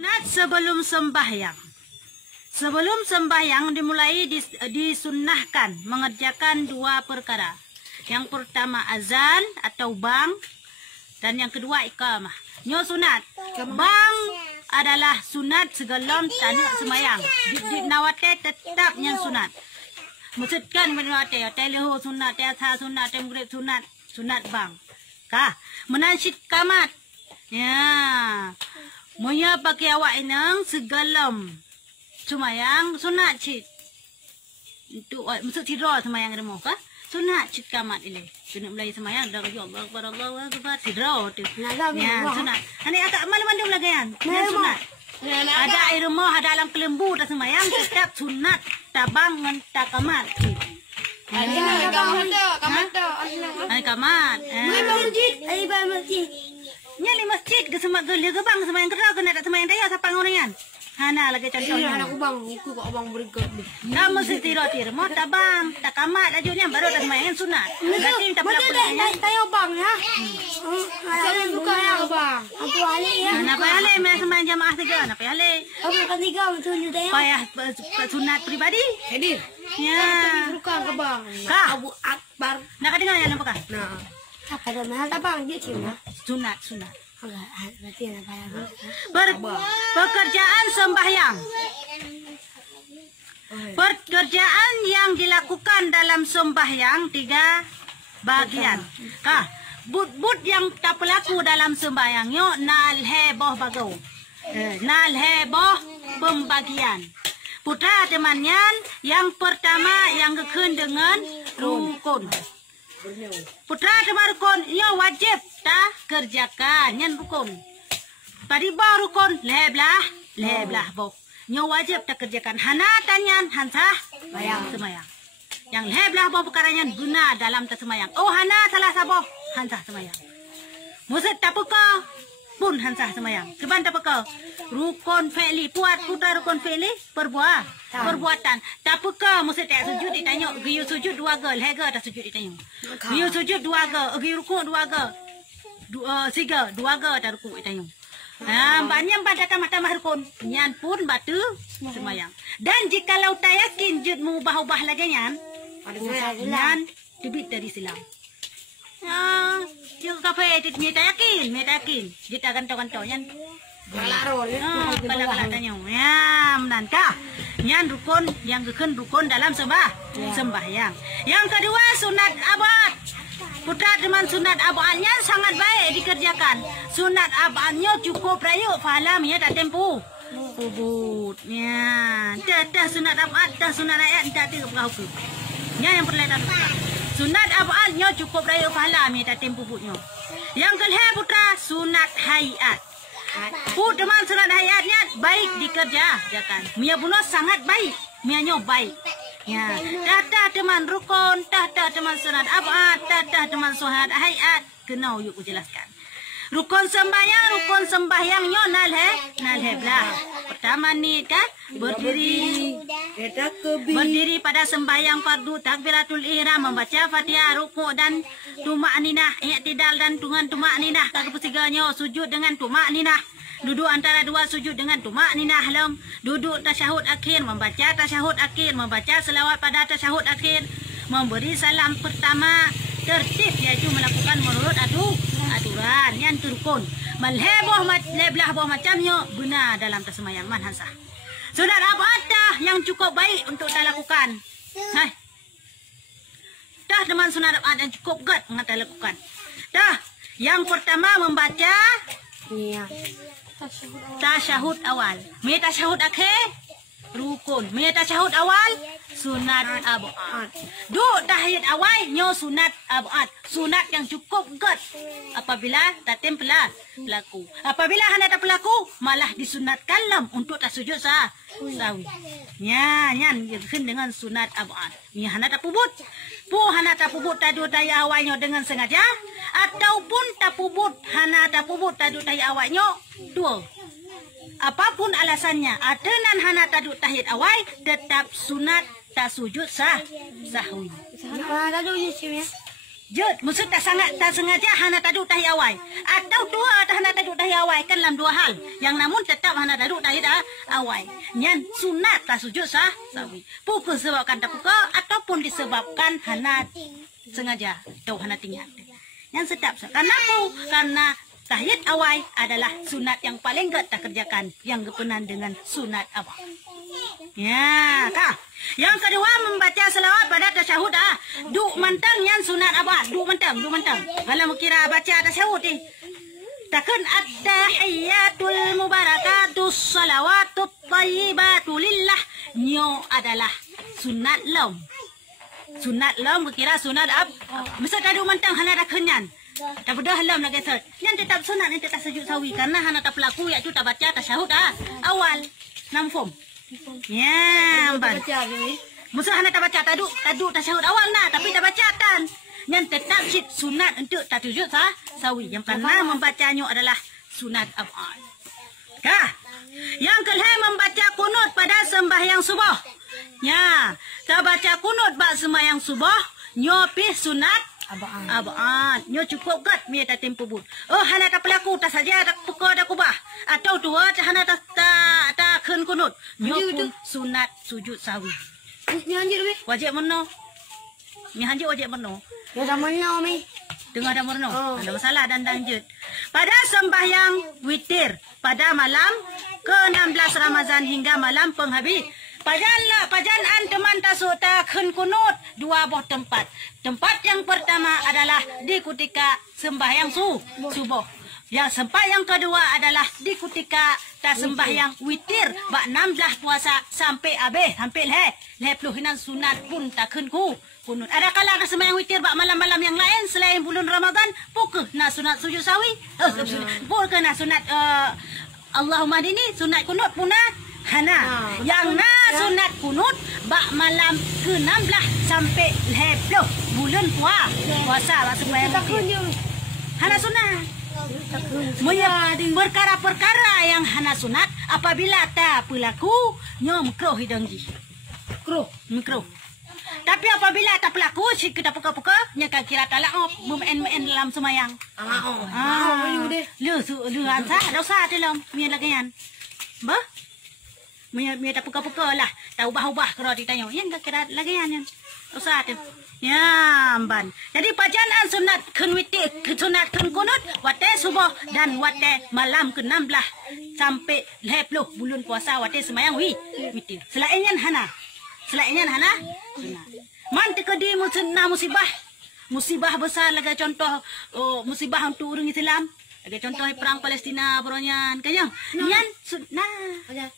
Sunat sebelum sembahyang. Sebelum sembahyang dimulai disunnahkan mengerjakan dua perkara. Yang pertama azan atau bang, dan yang kedua iqamah. Nyo sunat. Bang adalah sunat segelom tanya semayang. Di nawate tetap yang sunat. Maksudkan menawate teleho sunat, teasa sunat, temgrib sunat, sunat bang. Kah menansyid kamat. Ya. Moya pakai awak inang segalam sumayang sunat cit. Itu maksud tidur semayang demo kah? Sunat cit kamat ini. Sunat mulai semayang dah ya Allah akbar Allahu akbar tidur tu. Ya sunat. Ani agak malam-malam lagi kan. Ya sunat. Ada air rumah ada alam kelembu dah semayang tetap sunat tabang ngan takamat. Ani kamat. Ai masjid. Nyali masjid ke semak gelia ke bang semayang kerja ke nak semayang daya siapa ngorian. Hana lagi contohnya. Aku bang, ikut kok bang berikut. Kamu setirotir mau tak bang, tak kamat ajunya baru tak semayang sunat. Berarti tak perlu punya. Tayo bang ya. Saya buka ya bang. Aku alik ya. Napa alik main semayang jamaah tiga? Napa alik? Aku kan tiga betul juga ya. Payah sunat pribadi. Hadir. Ya. Buka ke bang. Kah? Abu Akbar. Nak dengar ya nampak? Nah. Apa dah mahal tak bang dia cuma. Sunat. Berarti apa ya? Pekerjaan sembahyang. Pekerjaan yang dilakukan dalam sembahyang tiga bagian. Kah? But yang tak berlaku dalam sembahyang yo nal heboh bagau. Nal heboh pembagian. Putra temannya yang pertama yang kekun dengan rukun. Putra teman rukun yo wajib ta kerjakan nyan rukun. Padi bah rukun leblah boh. Nyo wajib ta kerjakan hana tanyan hansah bayang semayang. Yang leblah boh perkaranya guna dalam ta semayang. Oh hana salah saboh hansah semayang. Musik tak peka pun hansah semayang. Keban tak peka rukun fi'li putra rukun fi'li perbuatan. Tak peka musik tak sujud ditanya. Giyu sujud dua ge lega tak sujud ditanya. Giyu sujud dua ge, giyu rukuk dua ge. Tiga dua ge tak rukuk ditanya. Banyak pada tamah-tamah rukun. Nyan pun batu semayang. Dan jikalau tak yakin jud mengubah-ubah lagi nyan tebit dari silam. Yung kafe tit mi tak yakin. Kita kantong-kantong nyan. Kalaro ya. Kalaro tanya. Ya, menangkah. Nyan rukun yang kekun rukun dalam sembahyang. Yang kedua sunat abad. Putra teman sunat abadnya sangat baik dikerjakan. Sunat abadnya cukup rayu falam ya tak tempuh. Pubut. Ya, dah sunat abad, dah sunat ayat tak tiga berapa. Ya yang perlainan. Sunat abadnya cukup rayu falam ya tak tempuh putnya. Yang kedua putra sunat hayat. Put teman sunat hayatnya baik dikerjakan. Mia bunuh sangat baik. Mianya baik. Ya, dah teman rukun, dah teman sunat abad, dah teman sunat hayat. Kenau yuk jelaskan. Rukun sembahyangnya nal heblah. Pertama ni kan berdiri pada sembahyang fardu takbiratul ihram, membaca Fatihah, rukuk dan tumakninah, i'tidal dan dengan tumakninah. Ketiganya sujud dengan tumakninah. Duduk antara dua sujud dengan tumakninah lam. Duduk tasyahud akhir, membaca tasyahud akhir, membaca selawat pada tasyahud akhir, memberi salam pertama, tertib iaitu melakukan menurut aturan yang turkun. Malheboh leblah boh macamnya guna dalam tersemayang manhansah. Sunat abad yang cukup baik untuk kita lakukan. Hai. Dah teman sunat abad yang cukup good untuk kita lakukan. Dah. Yang pertama membaca tasyahud awal. Me tasyahud akhir rukun. Me tasyahud awal sunat abad. Tahiyat awal nyo sunat abad. Sunat yang cukup good. Apabila tatim pelaku. Apabila hana tak pelaku malah disunatkan lam untuk tasujud sawi. Nyan dengan sunat abad. Ni hana tak pubut. Hana tak pubut tadu tahiyat awalnya dengan sengaja ataupun tak pubut hana tak pubut tadu tahiyat awalnya dua. Apapun alasannya, atenan hana tadu tahiyat awal tetap sunat tasujud sahwi. Jut, maksud tak sengaja hana taduk tahi awai. Atau tua tak hana taduk tahi awai kan dalam dua hal. Yang namun tetap hana taduk tahi awai. Nyan sunat tak sujud sawi. Pukul sebabkan tak pukul ataupun disebabkan hana sengaja atau hana tinggal. Yang sedap. Karena apa? Karena tahiyat awai adalah sunat yang paling tak kerjakan. Yang kepenan dengan sunat abah. Ya, kah? Yang kedua membaca selawat pada tasyahud Duk mantang yang sunat abad. Duk mantang. Kalau kira baca tasyahud ni. Takkan at-tahiyatul mubarakatus salawatut thayyibatu lillah. Nyo adalah sunat lom. Sunat lom kira sunat mesti tak duk mantang hana dah kenyan. Tak bedah lom lagi sert. Yang tetap sunat yang tetap sujud sawi karena hana tak pelaku iaitu tak baca tasyahud awal. Namfum. Ya, amban. Musuh hana tak baca taduk tasyahud awal tapi tak baca tan. Yang tetap sunat untuk tak sujud sawi. Yang karena membacanya adalah sunat abad. Kah? Yang kelima membaca kunut pada sembahyang subuh. Ya, tak baca kunut bak sembahyang subuh, nyopi sunat abad. Nyo cukup kat mi tak tempo but. Oh hana tak pelaku tak saja tak pukul tak kubah. Atau tua tak hana tak ken kunut. Nyo pun sunat sujud sawi. Ni anjir be. Wajib mono. Ni hanjir wajib mono. Ya dah mana mi? Tengah dah mono. Ada masalah dan lanjut. Pada sembahyang witir pada malam ke-16 Ramadan hingga malam penghabis. Pajanaan teman tasuk ken kunut dua buah tempat. Tempat yang pertama adalah di ketika sembahyang subuh. Yang tempat yang kedua adalah di ketika tak sembahyang witir bak 16 puasa sampai habis sampai lepeluh hinan sunat pun tak ken kunut. Ada kala nak sembahyang witir bak malam-malam yang lain selain bulan Ramadan pukul nak sunat sujud sawi. Pukul nak sunat Allahumma dini sunat kunut punah hana. Yang sunat kunut bak malam ke-16 sampai lepeluh bulan puasa bak sembahyang witir. Hana sunat. Perkara-perkara yang hana sunat apabila tak pelaku nyo makruh hidangji. Makruh. Tapi apabila tak pelaku si kita puka-puka nya kan kira talak main dalam semayang. Lu ansah dosa dalam mi lagian. Bah? Mi tak puka-puka lah. Tak ubah-ubah kalau ditanya. Yang tak kira lagian yang dosa tu. Ya, amban. Jadi pajanaan sunat ken witir, sunat ken kunut, wate subuh dan wate malam ke-16 sampai 20 bulan puasa wate semayang witir. Selainnya hana. Sunat. Man tekedi musibah besar lagi contoh musibah untuk orang Islam. Lagi contoh perang Palestina beronyan kanyang. Nyan sunat.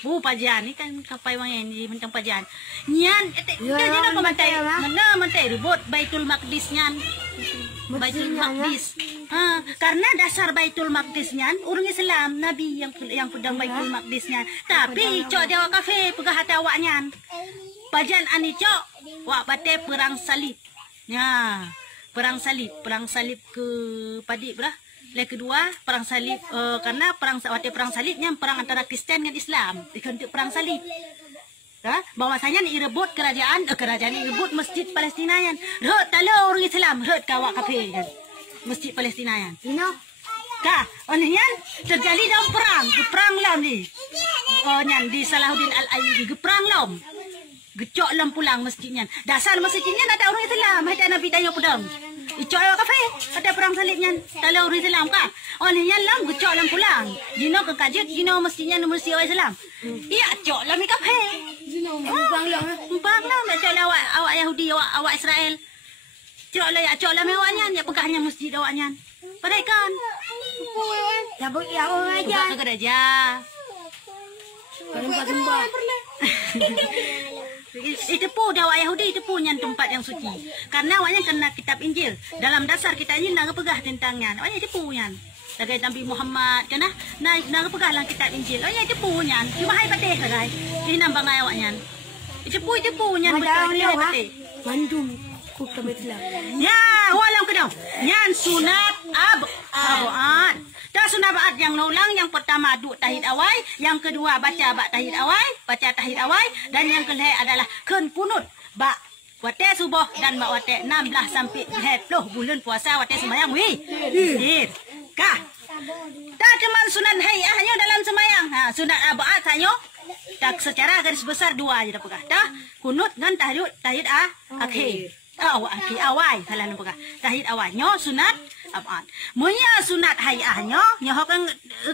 Pajan ni kan kapai wang ni macam pajan. Nyan dia nak mantai ribut Baitul Maqdis nyan. Baitul Maqdis. Karena dasar Baitul Maqdis nyan orang Islam Nabi yang pedang Baitul Maqdis nyan. Tapi cok dia kafe pegah hati awak nyan. Pajan ani cok wak pate perang salib. Ya, perang salib ke Padik berah. Yang kedua perang salib karena perang salibnya perang antara Kristen dan Islam. Untuk perang salib. Bahwasanya ni rebut kerajaan ni rebut masjid Palestina yan. Rebut talo orang Islam, rebut kawak kafir yan. Masjid Palestina yan. Oleh yan terjadi dalam perang lam ni. Nyan di Salahuddin Al-Ayyubi perang lam. Gecok lam pulang masjidnya. Dasar masjidnya ada orang Islam, ada Nabi tanya pedang. Icok awak kafe, ada perang salibnya. Kalau orang Islam kah? Oleh yang lam gecok lam pulang. Jino ke kajut, jino mestinya mesti orang Islam. Iya, cok lam kafe. Jino mumpang lam, cok lam awak Yahudi, awak Israel. Cok lam awaknya, ya pegahnya masjid awaknya. Padahal kan. Ya orang aja. Bukan kerja. Sembah. Itu dah awak Yahudi itu punya tempat yang suci. Karena awaknya kena kitab Injil. Dalam dasar kita ini nak pegah tentangnya. Awaknya itu punya. Sebagai Nabi Muhammad kena nak pegah dalam kitab Injil. Awaknya itu punya. Cuma hai patih sagai. Ini nambang awaknya. Itu punya betul patih. Mandum ku Islam. Ya, walau kedau. Nyan sunat abad. Dah sunat abad yang ulang yang pertama duk tahid awal, yang kedua baca tahid awal, dan yang kelima adalah ken kunut bak Wate subuh dan mak wate 16 sampai 20 bulan puasa wate sembahyang kah? Tak cuma sunat hayahnya dalam sembahyang. Sunat abaat hanya tak secara garis besar 2 aja dah pegah. Dah kunut dengan tahiyud akhir. Akhir awal salah nampak. Tahiyud awalnya sunat abaat. Munya sunat hayahnya nyoh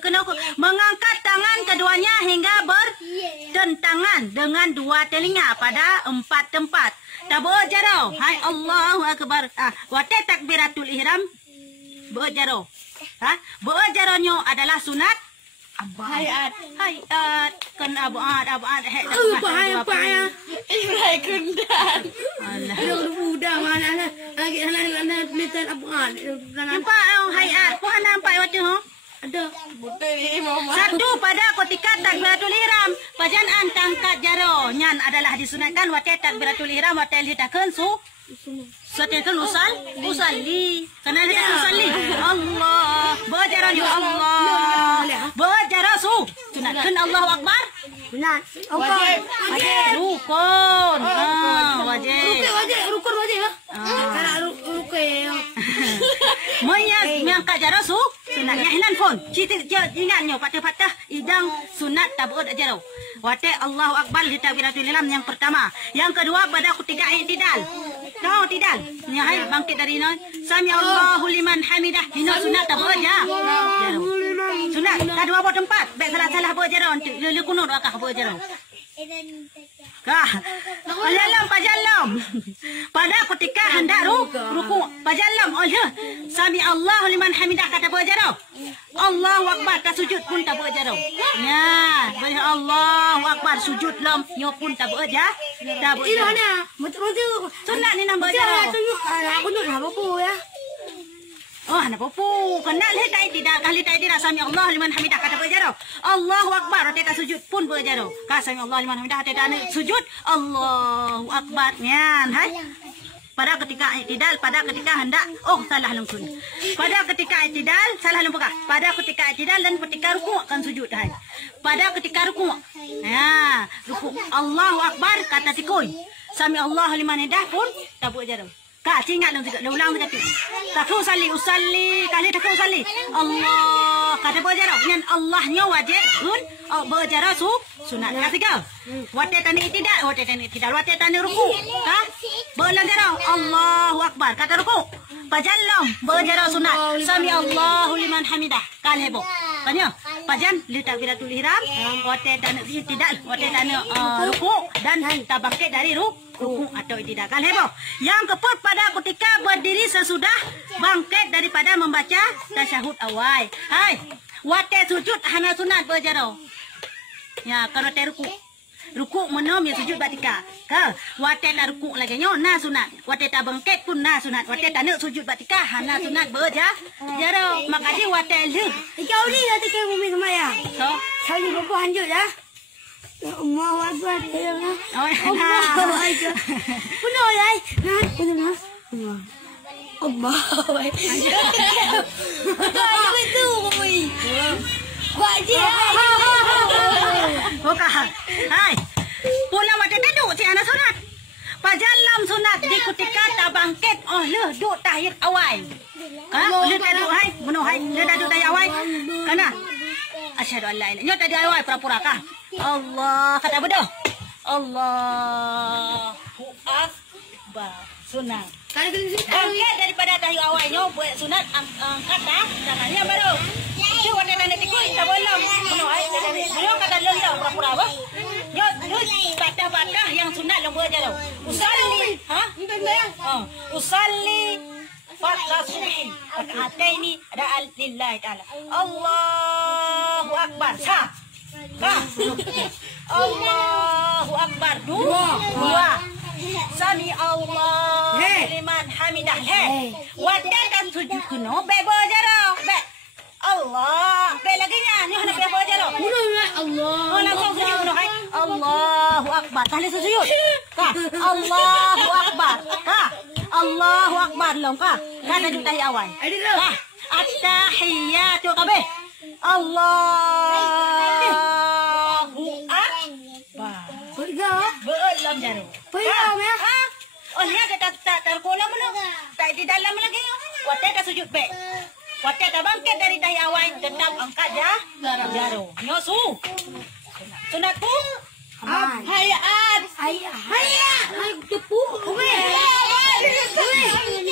kena mengangkat tangan keduanya hingga bertentangan dengan 2 telinga pada 4 tempat. Tabojaro. Hai Allahu akbar. Wate takbiratul ihram bojaro. Bojaronyo adalah sunat hayat kan abaat apa ya Ibrahim kundan Allah udah mana lagi anak meter abaat nampak hayat puan nampak waktu ada satu pada ketika takbiratul ihram pajanaan tangkat jaro nyan adalah disunatkan waktu takbiratul ihram waktu litakeun Setekan usalli karena dia usalli Allah bojaro ni Allah bojaro sunatkan Allahu akbar sunat wajib rukun wajib rukun ya cara rukun mengangkat jaro sunatnya hinan pun ingatnya patah-patah idang sunat tabud jaro wate Allahu akbar di takbiratul ihram yang pertama yang kedua pada ketiga i'tidal kau tidak ni hai bangkit dari no sami Allahu liman hamidah hina sunat tabud ya sunat kedua buat tempat baik salah buat jaro le kunut akah buat jaro kah pajallam pada ketika hendak ruku pajallam oleh sami Allahu liman hamidah kata buat jaro Allahu akbar ka sujud pun tak buat jaro ya boleh Allahu akbar sujud lam nyo pun tak buat ya tak buat ina betul sunat ni nak buat jaro aku nak apa ya oh anak popo kena letai tidak kali tidak sami Allah liman hamidah kata berjaro Allahu akbar kita sujud pun berjaro ka sami Allah liman hamidah kita sujud Allahu akbar nyan hai pada ketika i'tidal pada ketika hendak salah langsung pada ketika i'tidal salah lupa pada ketika i'tidal dan ketika ruku akan sujud hai pada ketika ruku ya ruku Allahu akbar kata tikoi sami Allah liman hamidah pun tak berjaro Kak, ingat dong juga, ulang juga tu. Takut usalli, kali takut usalli. Allah, kata berjarah. Yang Allahnya wajib pun berjarah sunat. Ketiga, wate tani tidak, wate tani ruku. Kak, berjarah. Allahu akbar, kata ruku. Pajallam, berjarah sunat. Sami Allahu liman hamidah. Kal hebo. Tanya, pajan li takbiratul ihram, wate tani tidak, wate tani ruku dan tabangkit dari ruku atau tidak kan heboh. Yang keempat pada ketika berdiri sesudah bangkit daripada membaca tasyahud awal. Hai, wate sujud hana sunat berjaro. Ya, kalau ruku menom ya sujud batika. Ka, wate nak ruku lagi nyo na sunat. Wate tak bangkit pun na sunat. Wate tak nak sujud batika hana sunat berjaro. Makanya wate le. Kau ni nanti kau bumi kemana? So, saya ni bapa hanjut ya. Allahu akbar ya. Allahu akbar. Puno ya. Puno. Allah. Ayo itu bumi. Wajib. Oka. Hai. Pulang wate duduk si anak sunat. Pajallam sunat di ketika tak bangkit le duduk tahiyat awal. Kan? Le duduk hai, bunuh hai. Le duduk tahiyat awal. Kana? Asyhadu an la ilaha illallah. Nyo tadi awal pura-pura kah? Allah kata betul. Allahu akbar. Sunat. Angkat daripada tahiyat awalnya buat sunat angkat tangannya baru. Cu ada tanda tikui tak boleh. Bunuh ai belum kata lendang pura-pura apa? Yo patah-patah yang sunat lo buat jalan. Usalli, usalli fardhu subhi. Rak'ataini ada lillahi ta'ala. Allahu akbar. Sah. Allahu akbar. Dua. Sami Allah liman hamidah. Wate kan sujud kuno be berjaro. Be Allah. Be lagi nya ni hendak be berjaro. Allah. Oh langsung sujud kuno hai. Allahu akbar. Kali sujud. Ka. Allahu akbar. Ka. Allahu akbar long ka. Ka tajuk tahiyat awal. Ka. At-tahiyatu kabeh. Allahu akbar. Pergi. Belum jaro. Pergi ya. Oh dia kata tak terkolam mana? Tak di dalam lagi. Watai dah sujud baik. Watai dah bangkit dari dahi awal tetap angkat jaro. Nyo su. Sunatku. Hayat. Tepu.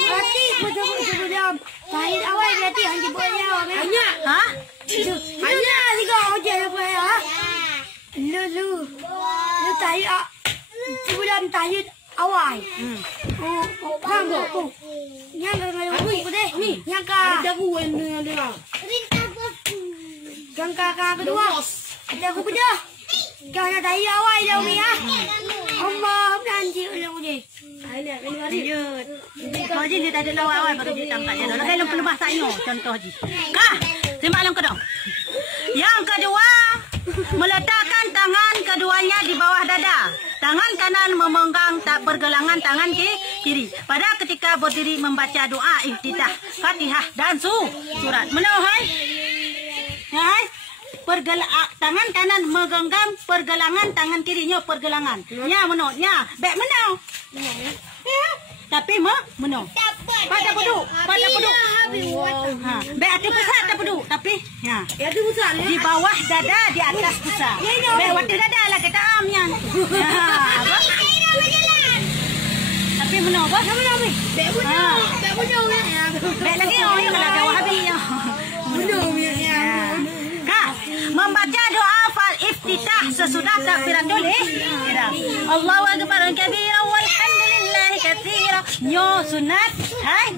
Berarti betul-betul tahi awal berarti hanya boleh hanya. Ha? Hanya tiga orang boleh ah. Lu tahi sebelum tahi awal. Kamu. Yang kalau deh ni, yang yang kakak kedua. Ada aku punya. Jangan tahi awal dah ni ah. Allah nanti ulang ni. Lanjut. Kau je dia tak ada lawan awal baru dia tangkap dia. Kalau dalam pelemah taknya contoh je. Kah? Simak long kedong. Yang kedua, meletakkan tangan keduanya di bawah dada. Tangan kanan memegang pergelangan tangan kiri. Pada ketika berdiri membaca doa iftitah, Fatihah dan surat. Menau hai? Hai? Tangan kanan menggenggam pergelangan tangan kirinya pergelangan. Nya menau, nya. Baik menau. Ya. Tapi menau. Pada peduk. Ha, baik hati pusat tak peduk. Tapi ya. Di bawah dada, di atas pusat. Baik waktu dada lah kata amnya. Tapi menau apa? Baik lagi oh yang ada wahabi. Membaca doa iftitah sesudah takbiratul ihram. Allahu akbar kabira walhamdulillahi katsira. Nyo sunat. Hai.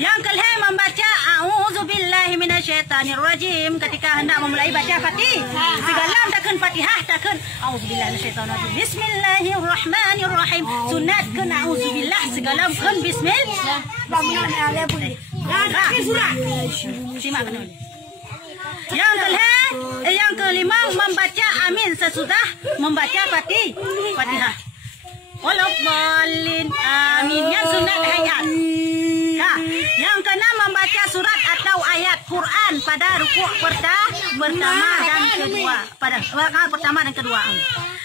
Yang kelima membaca a'udzubillahi minasyaitonirrajim ketika hendak memulai baca Fatihah. Segala takkan Fatihah takkan a'udzubillahi minasyaitonirrajim. Bismillahirrahmanirrahim. Sunat kan a'udzubillah segala kan bismillah. Surat. Simak kenal. Yang kelima membaca amin sesudah membaca Fatihah. Walaupun amin yang sunat ayat. Yang keenam membaca surat atau ayat Quran pada rukuk pertama dan kedua. Pada rakaat pertama dan kedua.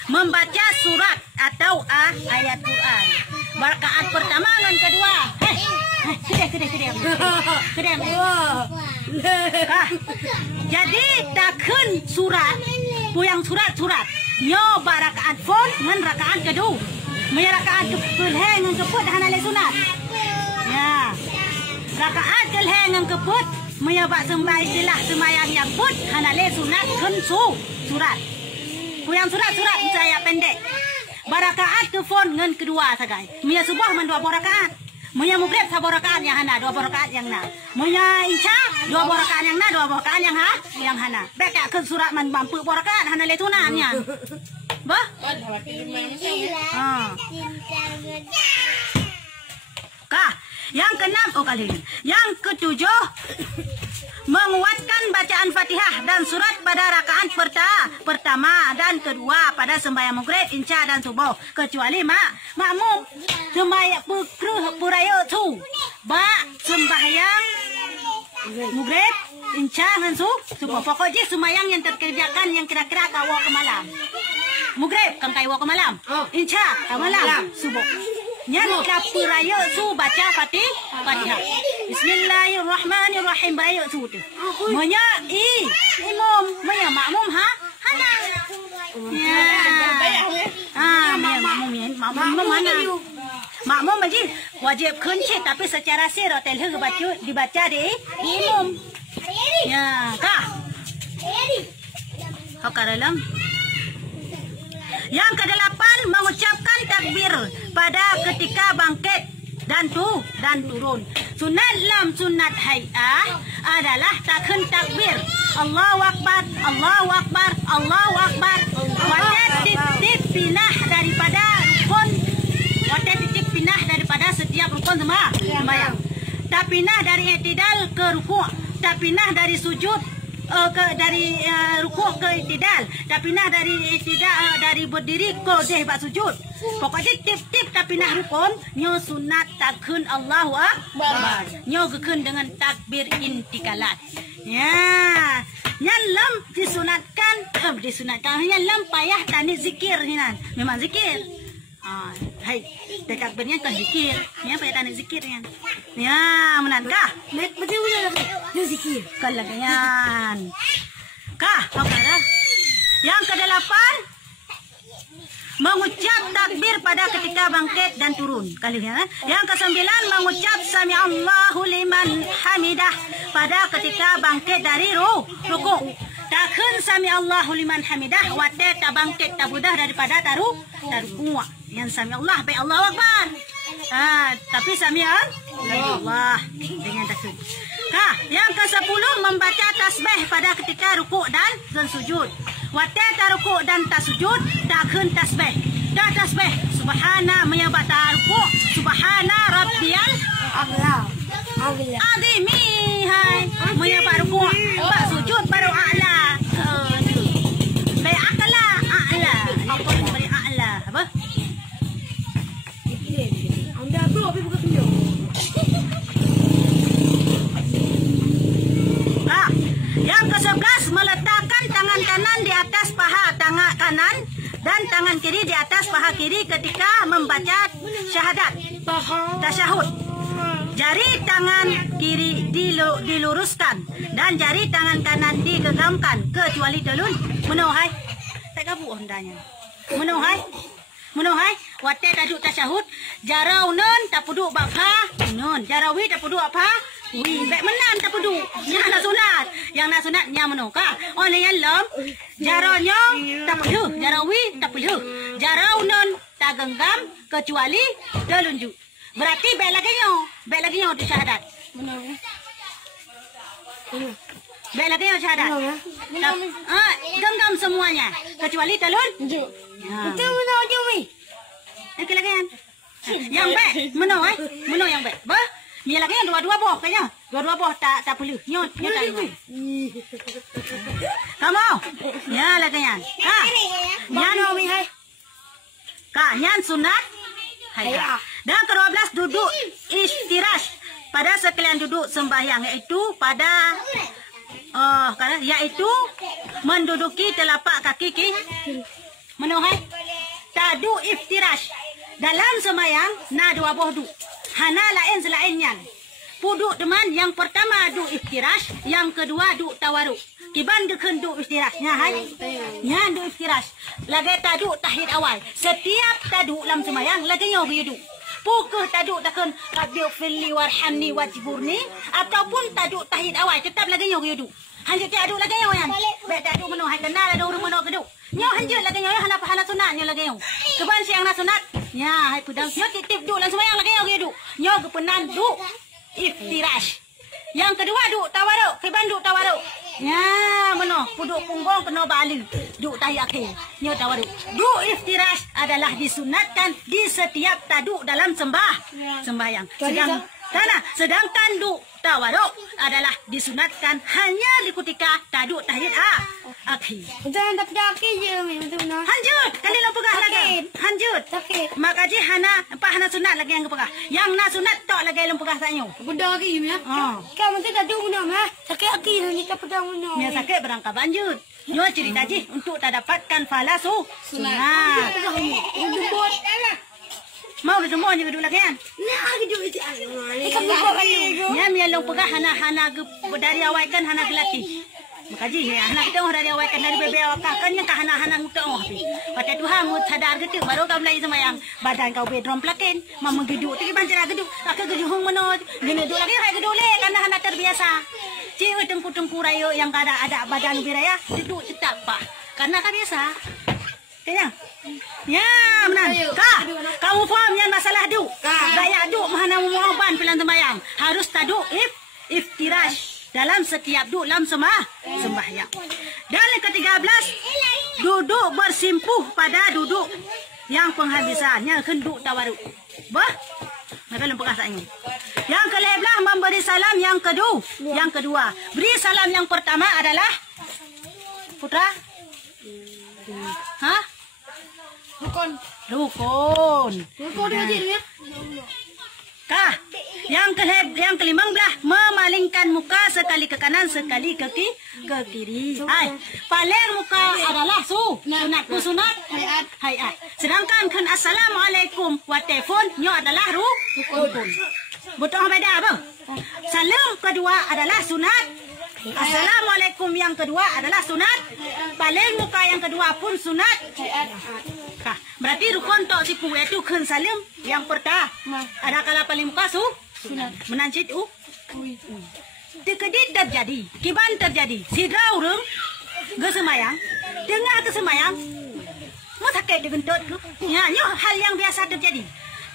Membaca surat atau ayat Quran. Rakaat pertama dan kedua. Kedem. Jadi takkan surat, puyang surat. Nyo rakaat pun dengan rakaat kedua. Maya rakaat kelheng dengan keput hana le sunat. Ya. Rakaat kelheng dengan keput maya bak sembai silah semayang yang put hana le sunat kan surat. Puyang surat saya pendek. Barakaat ke fon dengan kedua sagai. Maya subuh men 2 rakaat. Maya maghrib 1 rakaat yang hana, 2 rakaat yang na. Maya isya 2 rakaat yang na, 2 rakaat yang hana. Baik ke surat man 40 rakaat hana le sunatnya. Bah? Yang keenam yang ketujuh menguatkan bacaan Fatihah dan surat pada rakaat pertama dan kedua pada sembahyang maghrib, isya dan subuh kecuali makmum sembahyang puraya tu sembahyang maghrib, isya dan subuh. Pokoknya sembahyang yang terkerjakan yang kira-kira kawa ke malam. Maghrib kan kawa ke malam, isya ke malam, subuh. Yang kapur raya su baca Fatihah. Bismillahirrahmanirrahim raya su tu. Manya imam, manya makmum hana. Ya. Makmum mana? Makmum aja wajib kunci tapi secara sir hotel dibaca di imam. Ya, kah? Hakaram. Yang kedelapan mengucapkan takbir pada ketika bangkit dan turun. Sunat lam sunat hay'ah adalah takkan takbir. Allahu akbar, Allahu akbar, Allahu akbar. Watet titip pinah daripada rukun. Watet titip pinah daripada setiap rukun sembahyang. Tak pinah dari i'tidal ke rukuk, tak pinah dari sujud dari rukuk ke i'tidal, tak pindah dari i'tidal dari berdiri ke bak sujud. Pokoknya tip-tip tak pindah rukun, nyo sunat takun Allahu akbar. Nyo gekun dengan takbir intikalat. Ya. Yang lam disunatkan hanya lam payah tani zikir hinan. Memang zikir. Hai, dekat bernya kan zikir. Ya payah tani zikir ya. Ya, menankah? Betul zikir. Kalagayan. Kah, apa yang ke-8, mengucap takbir pada ketika bangkit dan turun. Kalian. Yang ke-9, mengucap sami Allahu liman hamidah pada ketika bangkit dari ruku. Takun sami Allahu liman hamidah wate ta bangkit ta budah daripada taruku. Yang sami Allah baik Allahu akbar. Tapi sami Allah dengan takbir. Yang ke-10, membaca tasbih pada ketika ruku dan sujud. Wate taruku dan tasujud takun tasbih. Dah tasbih subhana menyebut taruku subhana rabbiyal azimi. Hai menyebut ruku pak sujud baru a'la. Baik a'la. Apa beri a'la? Apa? Anda apa bukan video. Yang ke-11, meletakkan tangan kanan di atas paha tangan kanan dan tangan kiri di atas paha kiri ketika membaca syahadat tasyahud. Jari tangan kiri diluruskan dan jari tangan kanan digenggamkan kecuali telun menohai. Tak gabu ondanya. Menohai wate tajuk tasyahud jarau nun tak puduk bapa nun jarawi tak puduk apa wi baik menan tak puduk nya nak sunat nya menokah oleh yang lom jaronyo tak puduk jarawi tak puduk jarau nun tak genggam kecuali telunjuk berarti baik lagi nyo tu syahadat baik lagi nyo syahadat genggam semuanya kecuali telunjuk. Betul benar je weh. Okey lagi kan. Yang baik, meno yang baik. Bah, ni lagi yang dua-dua boh kayaknya. Dua-dua boh tak perlu. Nyot tak. Kamu. Ya lagi kan. Nyan weh hai. Nyan sunat. Hai. Dan ke-12 duduk istirahat pada sekalian duduk sembahyang iaitu pada yaitu menduduki telapak kaki menohai tadu iftirash dalam semayang na dua boh du hana lain selainnya puduk teman yang pertama du iftirash yang kedua du tawaruk kiban deken du iftirash nya hai nya du iftirash lagi tadu tahid awal setiap tadu dalam semayang lagi nyo bidu pukul tadu takkan rabbi fili warhamni wajburni ataupun tadu tahid awal tetap lagi nyo bidu hanjut dia aduk lagi nyo yan baik tadu menohai kenal ada urung meno keduk nyo hanjut lagi nyo hana sunat nyo lagi nyo keban siang na sunat nya hai pedang nyo titip duk lang semayang lagi nyo duk nyo kepenan duk iftirash yang kedua duk tawaruk keban duk tawaruk nya meno puduk punggung kena bali duk tahiyat akhir nyo tawaruk duk iftirash adalah disunatkan di setiap taduk dalam sembahyang sedangkan duk tawaruk adalah disunatkan hanya di ketika taduk tahiyat akhir. Betul tak akhir je betul benar. Hanjut, kali lo pegah lagi. Hanjut. Maka je hana sunat lagi yang pegah. Yang nak sunat tak lagi lo pegah sanyo. Benda lagi ya. Kau mesti taduk benar mah. Sakit akhir ni tak pedang benar. Ya sakit berangkat banjut. Nyo cerita je untuk tak dapatkan pahala sunat. Mau berjumpa je duduk lagi kan? Nah, duduk je. Ikan buka kali. Nya mi long pegah hana dari awal kan hana gelati. Makaji ya hana kita dari awal kan dari bebe awak kan nya hana ngutong api. Pada Tuhan mu sadar gitu baru kau mulai semayang badan kau bedrom plaken mam geduk tu banjara geduk tak geduk hong menot gini duduk lagi hai geduk le karena hana terbiasa. Ciu tempur ayo yang ada badan biraya duduk tetap pak karena kan biasa. Kayaknya. Ya, benar. Kak, kamu faham yang masalah duk? Banyak duk mana mengoban pilihan sembahyang. Harus taduk iftirash dalam setiap duk dalam sembahyang. Dan yang ke-13, duduk bersimpuh pada duduk yang penghabisannya kenduk tawaruk. Bah, mereka lempuk rasanya. Yang ke-15, memberi salam yang kedua. Beri salam yang pertama adalah Putra. Hah? Rukun dia ya. Kah? Yang ke-15, memalingkan muka sekali ke kanan, sekali ke kiri. Hai. Paling muka adalah sunat. Hayat. Sedangkan kan assalamualaikum wa telefon nyo adalah rukun. Betul beda apa? Salam kedua adalah sunat. Assalamualaikum yang kedua adalah sunat. Paling muka yang kedua pun sunat. Berarti rukun tok sipu itu kan salam yang pertama. Ada kala paling muka sunat. Menancit Tekedi terjadi. Kiban terjadi. Sidra urung gesemayang. Dengar kesemayang. Mau sakit digentut ke? Ya, nyo hal yang biasa terjadi.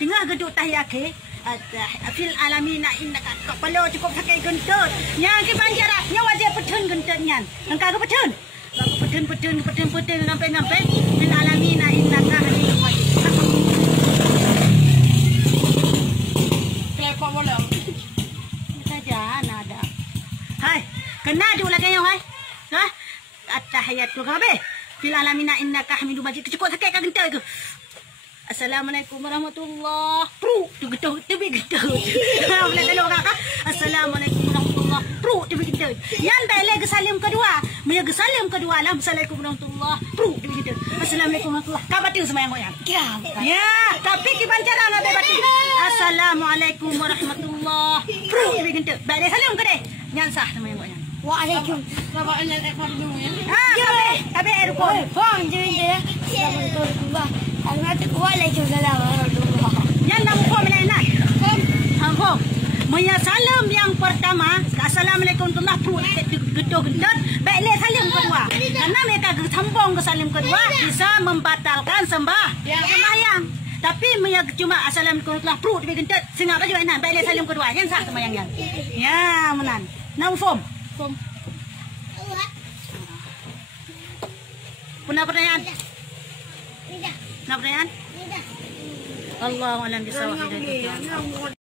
Dengar geduk tahiyat ke? Fil alamina innaka kepala cukup sakit gentut. Yang kiban jarak nyo wajib petun gentutnya. Engkau ke petun? Petun sampai fil alamina innaka hamidum majid. Kepo boleh. Saja nada. Hai, kena dulu lagi yang hai. Hah? At-tahiyatu kabe. Fil alamina innaka hamidum majid. Cukup sakit ke gentut ke? Assalamualaikum warahmatullahi. Getah tebi getah. Boleh tolong kakak? Assalamualaikum warahmatullahi. Tebi getah. Yang balik ke salim kedua. Maya ke salim kedua. Assalamualaikum warahmatullahi. Tebi getah. Assalamualaikum warahmatullahi. Kau batin semua yang goyang. Ya, tapi kiban cara nak batin. Assalamualaikum warahmatullahi. Tebi getah. Balik salim ke deh. Yang sah semua yang goyang. Waalaikumsalam. Sama ini ekor dulu ya. Tapi airport. Fong jadi ya. Waalaikumsalam warahmatullahi. Yang nak buka melainat. Fong. Maya salam yang pertama. Assalamualaikum warahmatullahi wabarakatuh. Gedut. Balik salim kedua. Karena mereka sambung ke salim kedua bisa membatalkan sembahyang. Tapi maya cuma assalamualaikum warahmatullahi wabarakatuh. Sengah baju enak. Balik salim kedua. Yang sah sembahyang. Ya, menan. Nam Fong. Punya pertanyaan? Punya pertanyaan? Allahu a'lam bishawab.